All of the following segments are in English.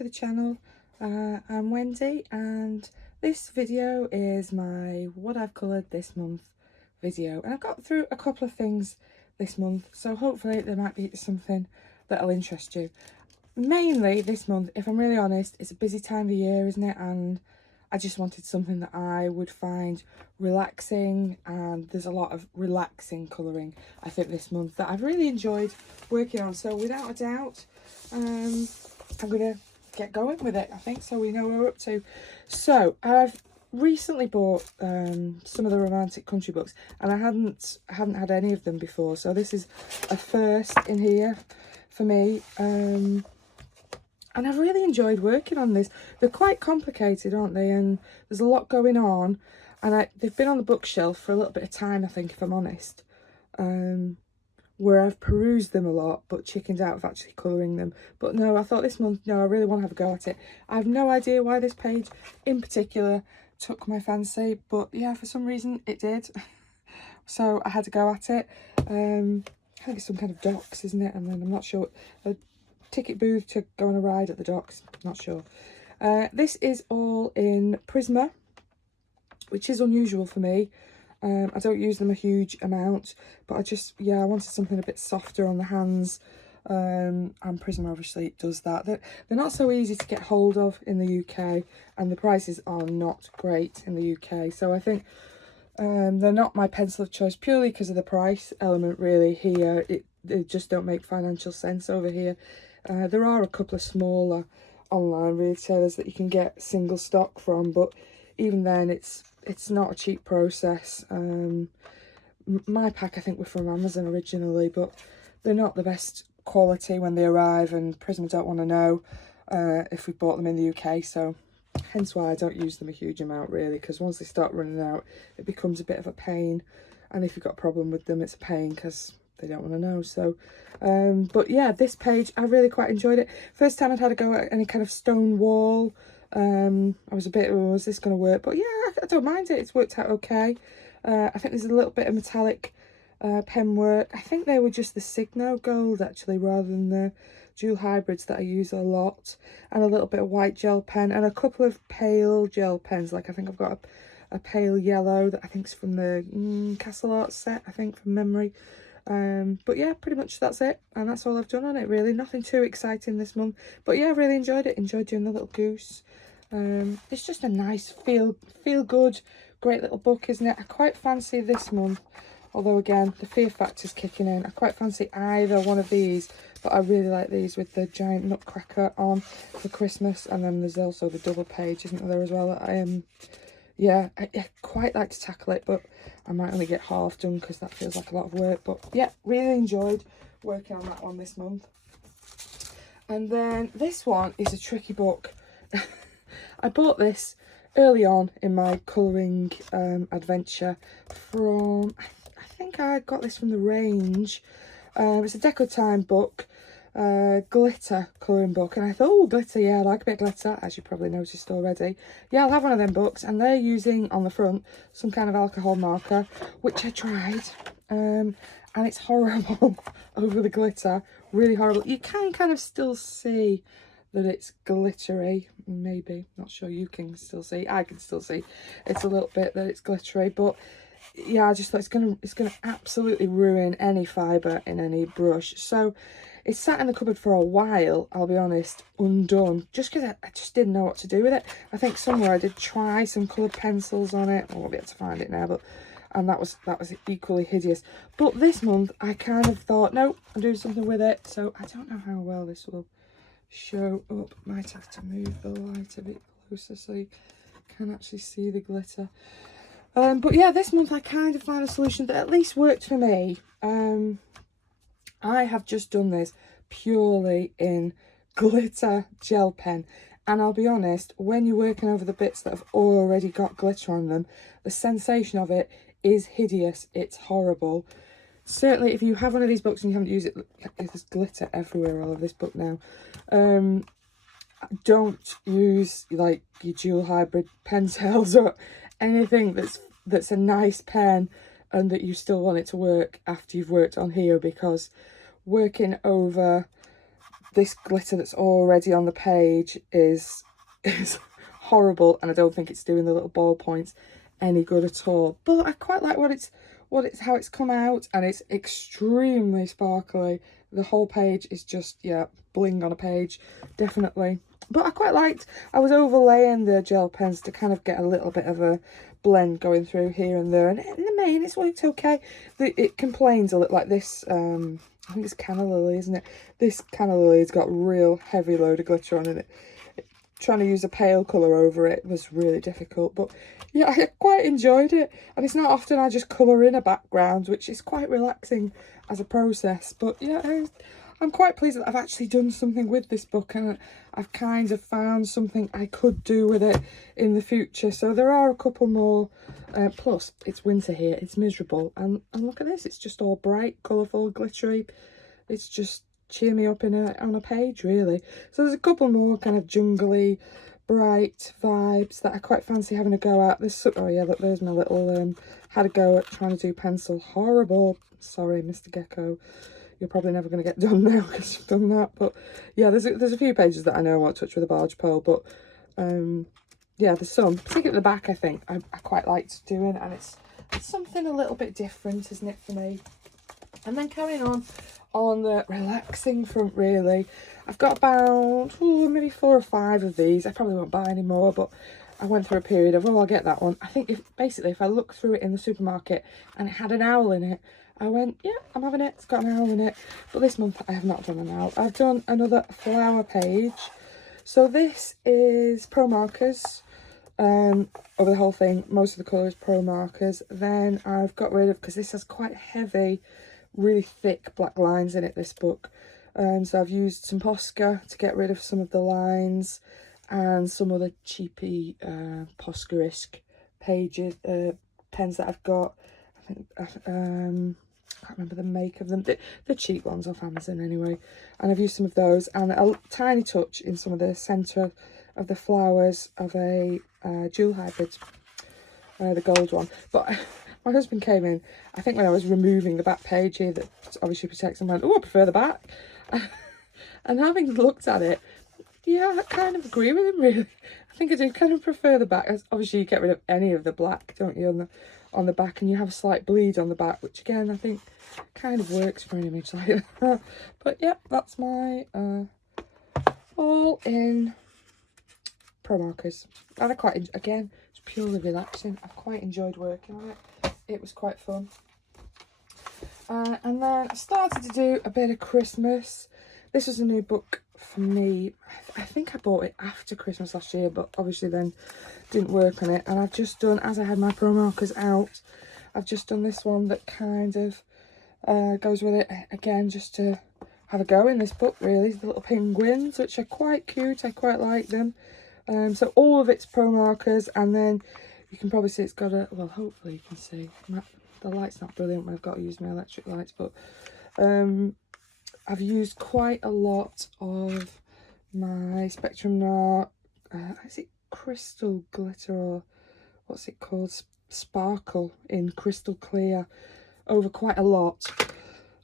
to the channel. I'm Wendy and this video is my what I've coloured this month video, and I've got through a couple of things this month, so hopefully there might be something that'll interest you. Mainly this month, if I'm really honest, it's a busy time of the year, isn't it? And I just wanted something that I would find relaxing, and there's a lot of relaxing colouring I think this month that I've really enjoyed working on. So without a doubt, I'm gonna get going with it, I think, so we know what we're up to. So I've recently bought some of the romantic country books, and I hadn't had any of them before, so this is a first in here for me. And I've really enjoyed working on this. They're quite complicated, aren't they? And there's a lot going on. And they've been on the bookshelf for a little bit of time, I think, if I'm honest. Where I've perused them a lot, but chickened out of actually colouring them. But no, I thought this month, no, I really want to have a go at it. I have no idea why this page in particular took my fancy. But yeah, for some reason it did. So I had to go at it. I think it's some kind of docks, isn't it? And then I'm not sure. Ticket booth to go on a ride at the docks, not sure. This is all in Prisma, which is unusual for me. I don't use them a huge amount, but I wanted something a bit softer on the hands, and Prisma obviously does that. They're not so easy to get hold of in the UK, and the prices are not great in the UK, so I think they're not my pencil of choice purely because of the price element. Really, here they just don't make financial sense over here. There are a couple of smaller online retailers that you can get single stock from, but even then it's not a cheap process. My pack, I think, were from Amazon originally, but they're not the best quality when they arrive, and Prisma don't want to know if we bought them in the UK, so hence why I don't use them a huge amount, really, because once they start running out it becomes a bit of a pain, and if you've got a problem with them it's a pain because they don't want to know. So but yeah, this page I really quite enjoyed it. First time I'd had a go at any kind of stone wall. I was a bit, oh, is this going to work? But yeah, I don't mind it. It's worked out okay. I think there's a little bit of metallic pen work. I think they were just the Signo Gold actually, rather than the dual hybrids that I use a lot, and a little bit of white gel pen and a couple of pale gel pens. Like I think I've got a pale yellow that I think's from the Castle Art set, I think, from memory. But yeah, pretty much that's it, and that's all I've done on it, really. Nothing too exciting this month, but yeah, I really enjoyed it. Enjoyed doing the little goose. It's just a nice feel good, great little book, isn't it? I quite fancy this month, although again the fear factor's kicking in. I quite fancy either one of these, but I really like these with the giant nutcracker on for Christmas, and then there's also the double page, isn't there, as well, that I yeah, I quite like to tackle it, but I might only get half done because that feels like a lot of work. But yeah, really enjoyed working on that one this month. And then this one is a tricky book. I bought this early on in my colouring adventure from, I think I got this from the range. It's a Deco Time book. Glitter colouring book, and I thought, oh, glitter, yeah, I like a bit of glitter, as you probably noticed already. Yeah, I'll have one of them books, and they're using on the front some kind of alcohol marker, which I tried, and it's horrible over the glitter, really horrible. You can kind of still see that it's glittery, maybe, not sure you can still see, I can still see it's a little bit that it's glittery, but yeah, I just thought it's gonna absolutely ruin any fibre in any brush. So it's sat in the cupboard for a while, I'll be honest, undone, just because I just didn't know what to do with it. I think somewhere I did try some coloured pencils on it. I won't be able to find it now, but and that was equally hideous. But this month I kind of thought, no, I'm doing something with it. So I don't know how well this will show up. Might have to move the light a bit closer so you can actually see the glitter. But yeah, this month I kind of found a solution that at least worked for me. I have just done this purely in glitter gel pen, and I'll be honest, when you're working over the bits that have already got glitter on them, the sensation of it is hideous. It's horrible. Certainly if you have one of these books and you haven't used it, there's glitter everywhere all over this book now. Don't use like your dual hybrid pen tails or anything that's a nice pen and that you still want it to work after you've worked on here, because working over this glitter that's already on the page is horrible, and I don't think it's doing the little ball points any good at all. But I quite like how it's come out, and it's extremely sparkly. The whole page is just, yeah, bling on a page, definitely. But I was overlaying the gel pens to kind of get a little bit of a blend going through here and there, and in the main it's worked okay. It complains a little, like this, I think it's Canna Lily, isn't it? This Canna Lily's got real heavy load of glitter on it. Trying to use a pale colour over it was really difficult, but yeah, I quite enjoyed it. And it's not often I just colour in a background, which is quite relaxing as a process. But yeah, I'm quite pleased that I've actually done something with this book, and I've kind of found something I could do with it in the future. So there are a couple more, plus it's winter here, it's miserable, and look at this, it's just all bright, colourful, glittery. It's just cheer me up on a page, really. So there's a couple more kind of jungly, bright vibes that I quite fancy having a go at. Oh yeah, look, there's my little had a go at trying to do pencil. Horrible. Sorry, Mr. Gecko. You're probably never going to get done now because you've done that. But yeah, there's a few pages that I know I won't touch with a barge pole. But yeah, there's some, particularly at the back, I think I quite liked doing, and it's something a little bit different, isn't it, for me? And then carrying on the relaxing front, really, I've got about maybe 4 or 5 of these. I probably won't buy any more, but I went through a period of, I'll get that one. I think if I looked through it in the supermarket and it had an owl in it, I went, yeah, I'm having it. It's got an owl in it. But this month I have not done an owl. I've done another flower page. So this is Pro Markers. Over the whole thing, most of the colour is Pro Markers. Then I've got rid of, because this has quite heavy, really thick black lines in it, this book. So I've used some Posca to get rid of some of the lines, and some other cheapy Posca-esque pages, pens that I've got. I think I can't remember the make of them. The cheap ones off Amazon anyway. And I've used some of those, and a tiny touch in some of the centre of the flowers of a jewel hybrid, the gold one. But my husband came in, I think when I was removing the back page here that obviously protects, and went, oh, I prefer the back. And having looked at it, yeah, I kind of agree with him, really. I think I do kind of prefer the back. Obviously, you get rid of any of the black, don't you, on the back, and you have a slight bleed on the back, which again, I think kind of works for an image like that. But yeah, that's my all in Pro Markers. And I quite, again, it's purely relaxing. I've quite enjoyed working on it. It was quite fun. And then I started to do a bit of Christmas. This was a new book for me. I think I bought it after Christmas last year, but obviously then didn't work on it. And I've just done, as I had my Pro Markers out, I've just done this one that kind of goes with it. Again, just to have a go in this book, really. The little penguins, which are quite cute. I quite like them. So all of it's Pro Markers, and then you can probably see it's got a, well, hopefully you can see. The light's not brilliant when I've got to use my electric lights, but I've used quite a lot of my Spectrum Noir, is it crystal glitter, or what's it called, sparkle in crystal clear, over quite a lot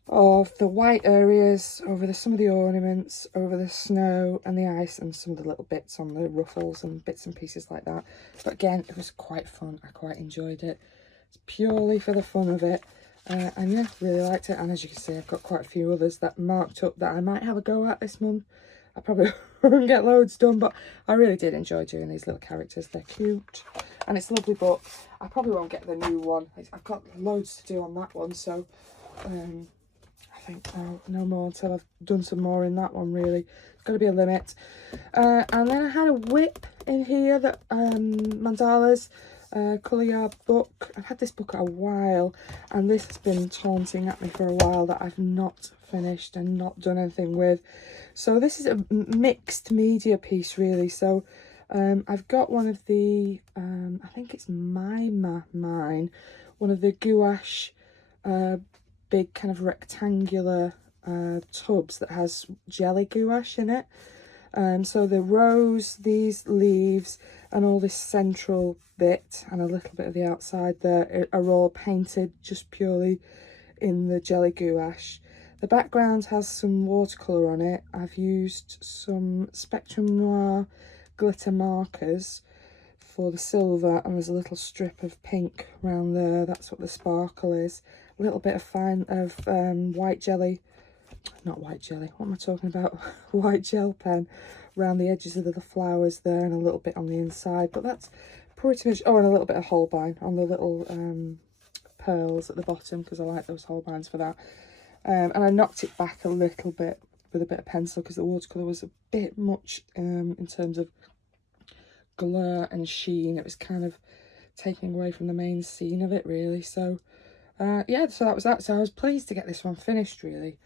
of the white areas, over some of the ornaments, over the snow and the ice, and some of the little bits on the ruffles and bits and pieces like that. But again, it was quite fun. I quite enjoyed it. It's purely for the fun of it. And yeah, really liked it. And as you can see, I've got quite a few others that marked up that I might have a go at this month. I probably won't get loads done, but I really did enjoy doing these little characters. They're cute, and it's a lovely book. I probably won't get the new one. I've got loads to do on that one, so I think no more until I've done some more in that one, really. It's got to be a limit. And then I had a whip in here, that mandalas. Colour Yard book. I've had this book a while, and this has been taunting at me for a while that I've not finished and not done anything with. So this is a mixed media piece, really. So I've got one of the I think it's Mine, one of the gouache big kind of rectangular tubs that has jelly gouache in it. So the rose, these leaves, and all this central bit, and a little bit of the outside there, are all painted just purely in the jelly gouache. The background has some watercolour on it. I've used some Spectrum Noir glitter markers for the silver, and there's a little strip of pink around there. That's what the sparkle is. A little bit of white jelly, not white jelly, what am I talking about? White gel pen around the edges of the flowers there, and a little bit on the inside. But that's pretty much, oh, and a little bit of Holbein on the little pearls at the bottom, because I like those Holbeins for that. And I knocked it back a little bit with a bit of pencil because the watercolour was a bit much in terms of glare and sheen. It was kind of taking away from the main scene of it, really. So yeah, so that was that. So I was pleased to get this one finished, really.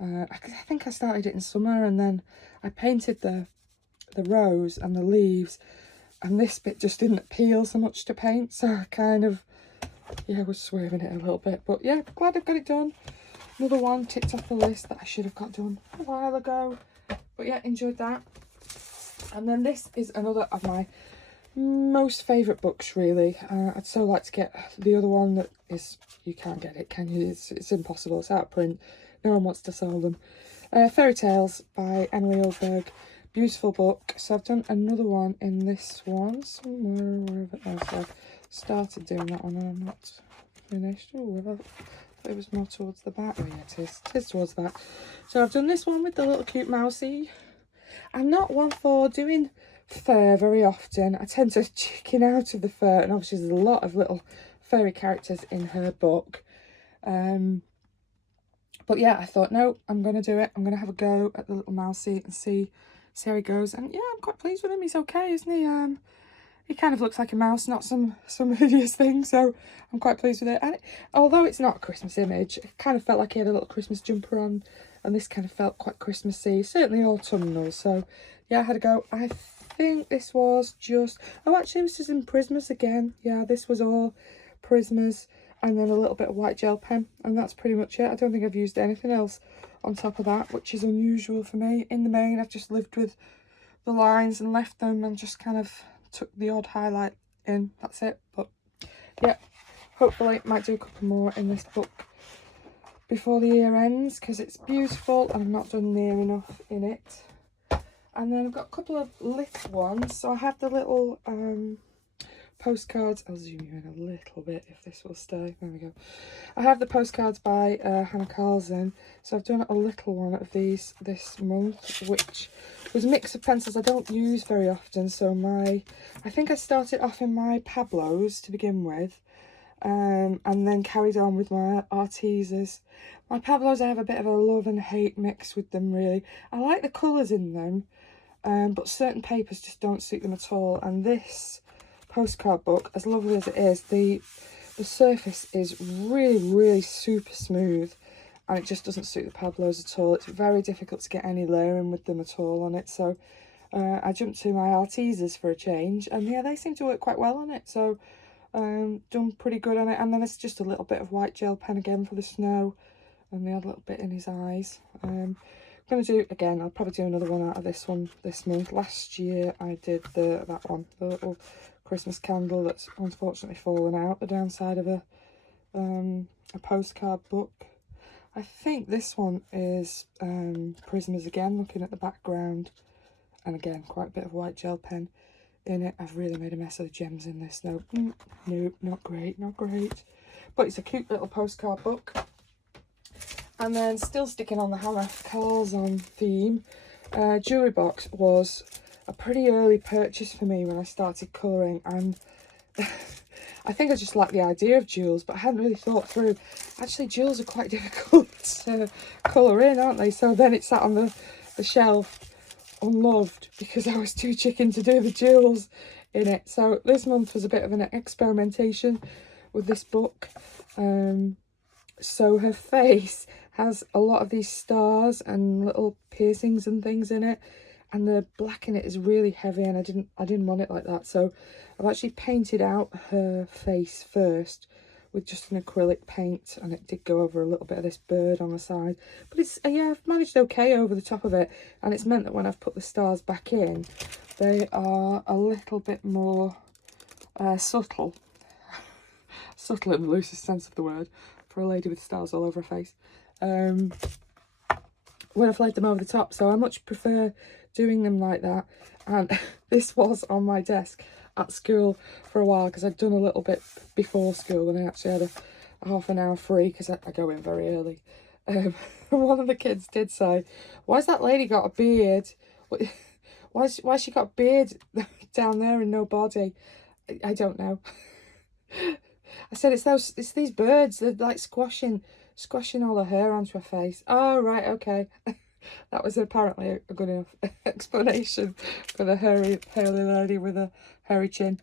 I think I started it in summer, and then I painted the rose and the leaves, and this bit just didn't appeal so much to paint, so I kind of, yeah, was swerving it a little bit. But yeah, glad I've got it done. Another one ticked off the list that I should have got done a while ago. But yeah, enjoyed that. And then this is another of my most favourite books, really. I'd so like to get the other one that is, you can't get it, can you? It's impossible, it's out of print. No one wants to sell them. Fairy Tales by Emily Oldberg. Beautiful book. So I've done another one in this one somewhere, wherever else. I've started doing that one and I'm not finished. Oh, it was more towards the back. Oh yeah, it is towards the back. So I've done this one with the little cute mousey. I'm not one for doing fur very often. I tend to chicken out of the fur, and obviously there's a lot of little furry characters in her book. But yeah, I thought, no, I'm going to do it. I'm going to have a go at the little mousey and see how he goes. And yeah, I'm quite pleased with him. He's okay, isn't he? He kind of looks like a mouse, not some hideous thing. So I'm quite pleased with it. And although it's not a Christmas image, it kind of felt like he had a little Christmas jumper on. And this kind of felt quite Christmassy, certainly autumnal. So yeah, I had a go. I think this was just, oh, actually this is in Prismas again. Yeah, this was all Prismas, and then a little bit of white gel pen, and that's pretty much it. I don't think I've used anything else on top of that, which is unusual for me. In the main, I've just lived with the lines and left them and just kind of took the odd highlight in. That's it. But yeah, hopefully might do a couple more in this book before the year ends, because it's beautiful and I've not done near enough in it. And then I've got a couple of little ones. So I have the little postcards. I'll zoom you in a little bit if this will stay. There we go. I have the postcards by Hannah Carlson. So I've done a little one of these this month, which was a mix of pencils I don't use very often. So I think I started off in my Pablos to begin with, and then carried on with my Arteses. My Pablos, I have a bit of a love and hate mix with them, really. I like the colours in them, but certain papers just don't suit them at all. And this postcard book, as lovely as it is, the surface is really super smooth, and it just doesn't suit the Pablos at all. It's very difficult to get any layering with them at all on it. So I jumped to my Arteses for a change, and yeah, they seem to work quite well on it. So done pretty good on it. And then it's just a little bit of white gel pen again for the snow, and the odd little bit in his eyes. I'm going to do, again, I'll probably do another one out of this one this month. Last year I did that one, the little Christmas candle that's unfortunately fallen out, the downside of a postcard book. I think this one is Prismas again, looking at the background, and again quite a bit of white gel pen in it. I've really made a mess of the gems in this. No, not great, but it's a cute little postcard book. And then, still sticking on the Hannah Carlson theme, jewellery box was a pretty early purchase for me when I started colouring, and I think I just like the idea of jewels, but I hadn't really thought through, actually jewels are quite difficult to colour in, aren't they? So then it sat on the shelf unloved because I was too chicken to do the jewels in it. So this month was a bit of an experimentation with this book. So her face has a lot of these stars and little piercings and things in it, and the black in it is really heavy, and I didn't want it like that. So I've actually painted out her face first with just an acrylic paint, and it did go over a little bit of this bird on the side, but it's yeah, I've managed okay over the top of it, and it's meant that when I've put the stars back in, they are a little bit more subtle in the loosest sense of the word, for a lady with stars all over her face. when I've laid them over the top, so I much prefer doing them like that. And this was on my desk at school for a while because I'd done a little bit before school and I actually had a half an hour free because I go in very early. One of the kids did say, "Why's that lady got a beard? Why's she got a beard down there and no body?" I don't know. I said, it's these birds, they're like squashing all the hair onto her face. Oh, right, okay. That was apparently a good enough explanation for the hairy lady with a hairy chin.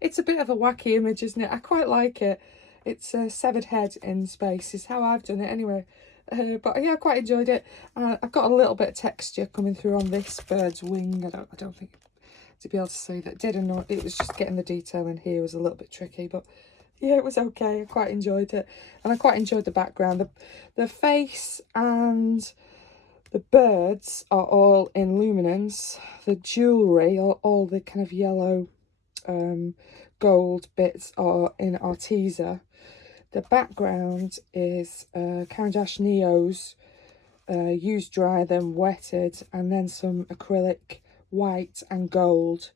It's a bit of a wacky image, isn't it? I quite like it. It's a severed head in space is how I've done it anyway. But yeah, I quite enjoyed it. I've got a little bit of texture coming through on this bird's wing. I don't think to be able to see that did annoy. It was just getting the detail in here was a little bit tricky, but yeah, it was okay. I quite enjoyed it, and I quite enjoyed the background. The face and the birds are all in luminance. The jewellery, all the kind of yellow gold bits are in Arteza. The background is Caran d'Ache Neos, used dry, then wetted, and then some acrylic white and gold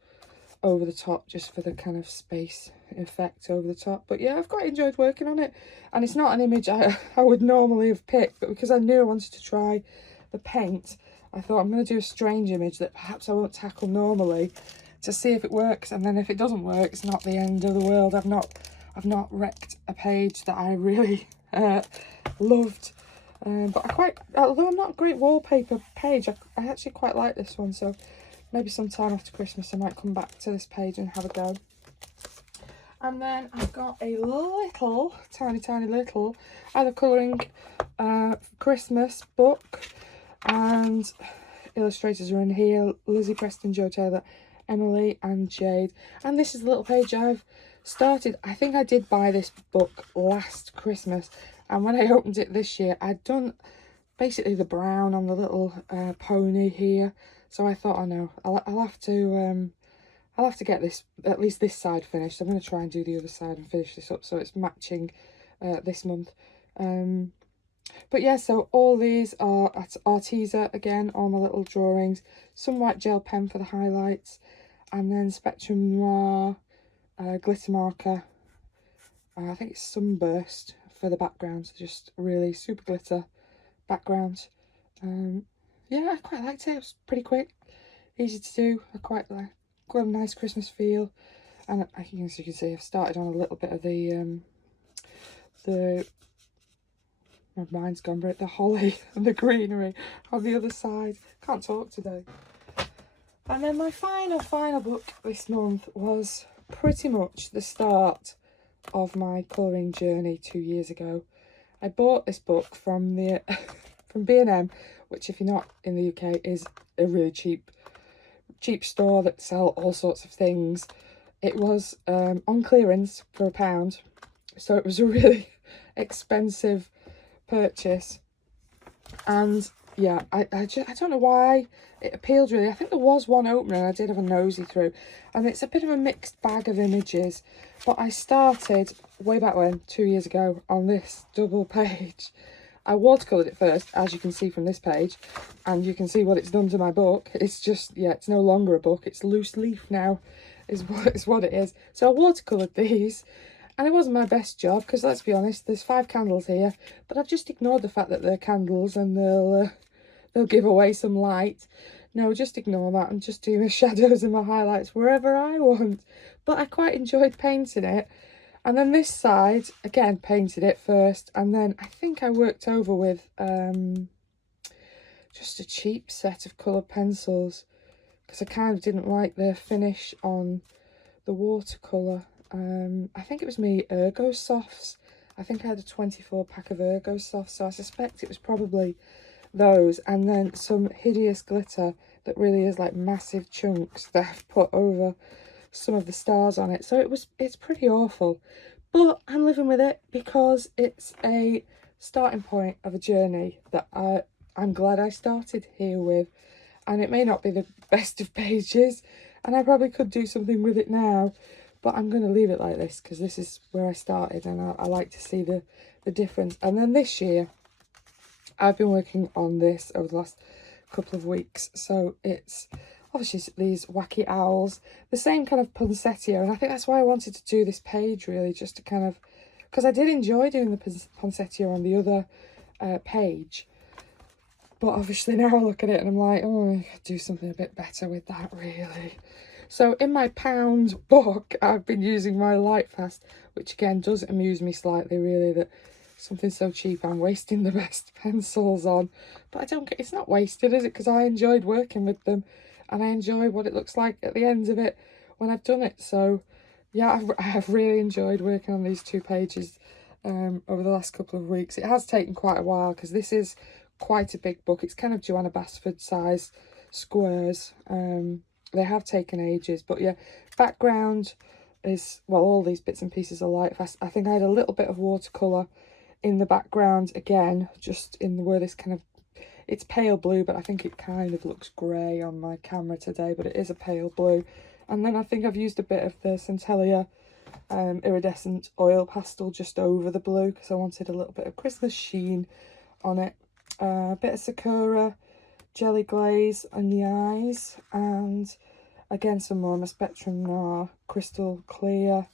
over the top just for the kind of space effect over the top. But yeah, I've quite enjoyed working on it, and it's not an image I would normally have picked, but because I knew I wanted to try the paint, I thought I'm going to do a strange image that perhaps I won't tackle normally to see if it works, and then if it doesn't work, it's not the end of the world. I've not wrecked a page that I really loved. But although I'm not a great wallpaper page, I actually quite like this one, so maybe sometime after Christmas I might come back to this page and have a go. And then I've got a little, tiny little Adultcoloring Christmas book, and illustrators are in here: Lizzie Preston, Jo Taylor, Emily and Jade. And this is the little page I've started. I think I did buy this book last Christmas, and when I opened it this year, I'd done basically the brown on the little pony here. So I thought, oh no, I'll have to get this, at least this side finished. I'm going to try and do the other side and finish this up so it's matching this month. But yeah, so all these are at Arteza again, all my little drawings. Some white gel pen for the highlights, and then Spectrum Noir glitter marker. I think it's Sunburst for the background, so just really super glitter background. Yeah, I quite liked it. It was pretty quick, easy to do. I quite like, got a nice Christmas feel, and as you can see, I've started on a little bit of the my mind's gone, but the holly and the greenery on the other side. Can't talk today. And then my final book this month was pretty much the start of my colouring journey 2 years ago. I bought this book from the from B&M, which if you're not in the UK is a really cheap store that sell all sorts of things. It was on clearance for £1, so it was a really expensive purchase. And yeah, I don't know why it appealed really. I think there was one opener and I did have a nosy through, and it's a bit of a mixed bag of images, but I started way back when, 2 years ago, on this double page. I watercoloured it first, as you can see from this page, and you can see what it's done to my book. It's just, yeah, it's no longer a book, it's loose leaf now, is what it is. So I watercoloured these, and it wasn't my best job, because let's be honest, there's 5 candles here, but I've just ignored the fact that they're candles and they'll give away some light. No, just ignore that. I'm just doing my shadows and my highlights wherever I want. But I quite enjoyed painting it. And then this side, again, painted it first, and then I think I worked over with just a cheap set of coloured pencils, because I kind of didn't like the finish on the watercolour. I think it was me Ergo Softs. I think I had a 24 pack of Ergo Softs, so I suspect it was probably those, and then some hideous glitter that really is like massive chunks that I've put over some of the stars on it. So it's pretty awful, but I'm living with it because it's a starting point of a journey that I'm glad I started here with. And it may not be the best of pages, and I probably could do something with it now, but I'm going to leave it like this because this is where I started, and I like to see the difference. And then this year I've been working on this over the last couple of weeks. So it's obviously these wacky owls, the same kind of poinsettia, and I think that's why I wanted to do this page, really, just to kind of, because I did enjoy doing the poinsettia on the other page, but obviously now I look at it and I'm like, oh, I could do something a bit better with that, really. So in my pound book, I've been using my Lightfast, which again does amuse me slightly, really, that something so cheap I'm wasting the best pencils on. But I don't get, it's not wasted, is it? Because I enjoyed working with them and I enjoy what it looks like at the end of it when I've done it. So yeah, I've really enjoyed working on these 2 pages over the last couple of weeks. It has taken quite a while because this is quite a big book. It's kind of Joanna Basford size squares. They have taken ages, but yeah, background is, well, all these bits and pieces are Lightfast. I think I had a little bit of watercolour in the background again, just in where this kind of, it's pale blue, but I think it kind of looks grey on my camera today, but it is a pale blue. And then I think I've used a bit of the Centellia iridescent oil pastel just over the blue because I wanted a little bit of Christmas sheen on it. A bit of Sakura jelly glaze on the eyes, and again some more of my Spectrum Noir crystal clear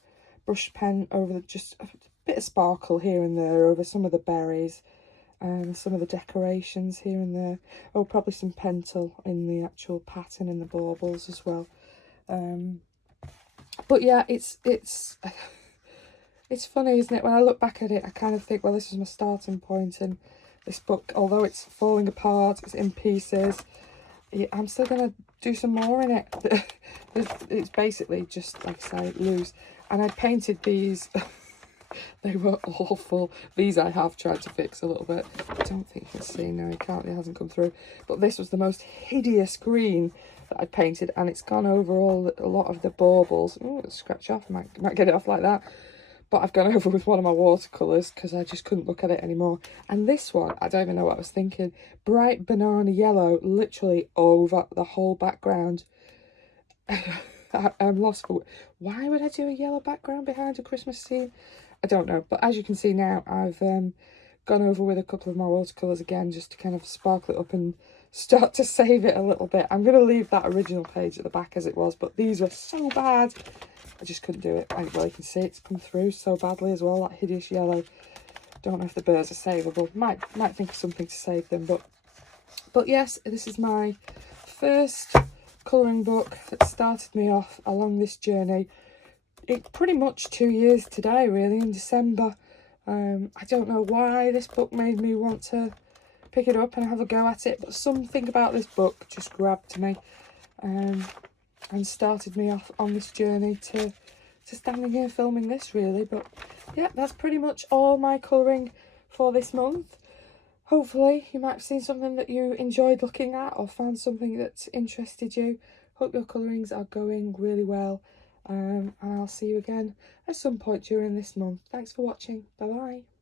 brush pen over just a bit of sparkle here and there over some of the berries and some of the decorations here and there. Oh, probably some pentel in the actual pattern in the baubles as well. But yeah, it's funny, isn't it? When I look back at it, I kind of think, well, this was my starting point, and this book, although it's falling apart, it's in pieces, I'm still going to do some more in it. It's basically just, like I say, loose. And I painted these. They were awful. These I have tried to fix a little bit. I don't think you can see. No, you can't. It hasn't come through. But this was the most hideous green that I painted, and it's gone over a lot of the baubles. Oh, it'll scratch off. I might get it off like that. But I've gone over with one of my watercolours because I just couldn't look at it anymore. And this one, I don't even know what I was thinking. Bright banana yellow, literally over the whole background. I'm lost for, why would I do a yellow background behind a Christmas scene? I don't know. But as you can see now, I've gone over with a couple of my watercolours again just to kind of sparkle it up and start to save it a little bit. I'm going to leave that original page at the back as it was, but these were so bad. I just couldn't do it. Well, you can see it's come through so badly as well, that hideous yellow. Don't know if the birds are savable. Might think of something to save them, but yes, this is my first colouring book that started me off along this journey. It's pretty much 2 years today, really, in December. I don't know why this book made me want to pick it up and have a go at it, but something about this book just grabbed me and started me off on this journey to standing here filming this, really. But yeah, that's pretty much all my colouring for this month. Hopefully you might have seen something that you enjoyed looking at or found something that interested you. Hope your colourings are going really well, and I'll see you again at some point during this month. Thanks for watching. Bye bye.